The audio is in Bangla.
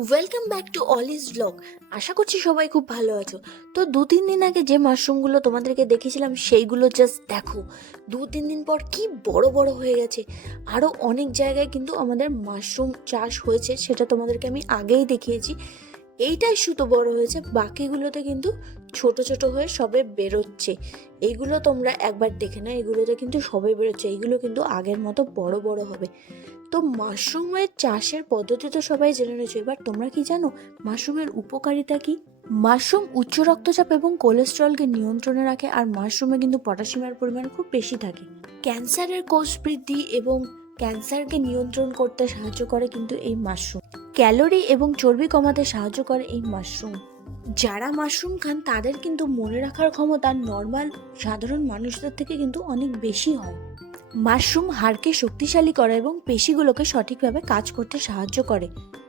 Welcome back to Oli's blog. আশা করছি সবাই খুব ভালো আছো। তো 2-3 দিন আগে যে মাশরুমগুলো তোমাদেরকে দেখিয়েছিলাম সেইগুলো জাস্ট দেখো 2-3 দিন পর কি বড় বড় হয়ে গেছে। আরও অনেক জায়গায় কিন্তু আমাদের মাশরুম চাষ হয়েছে, সেটা তোমাদেরকে আমি আগেই দেখিয়েছি। এইটাই শুধু বড় হয়েছে, বাকিগুলোতে কিন্তু ছোট ছোট হয়ে সবে বেরোচ্ছে। এইগুলো তোমরা একবার দেখে নাও, এগুলোতে কিন্তু সবে বেরোচ্ছে, এইগুলো কিন্তু আগের মতো বড় বড় হবে। তো মাশরুমের চাষের পদ্ধতি তো সবাই জেনে নিয়েছো, এবার তোমরা কি জানো মাশরুমের উপকারিতা কি? মাশরুম উচ্চ রক্তচাপ এবং কোলেস্টেরলকে নিয়ন্ত্রণে রাখে, আর মাশরুমে কিন্তু পটাশিয়ামের পরিমাণ খুব বেশি থাকে। ক্যান্সারের কোষ বৃদ্ধি এবং ক্যান্সারকে নিয়ন্ত্রণ করতে সাহায্য করে কিন্তু এই মাশরুম। ক্যালোরি এবং চর্বি কমাতে সাহায্য করে এই মাশরুম। যারা মাশরুম খান তাদের কিন্তু মনে রাখার ক্ষমতা নর্মাল সাধারণ মানুষদের থেকে কিন্তু অনেক বেশি হয়। মাশরুম হাড়কে শক্তিশালী করে এবং পেশিগুলোকে সঠিকভাবে কাজ করতে সাহায্য করে।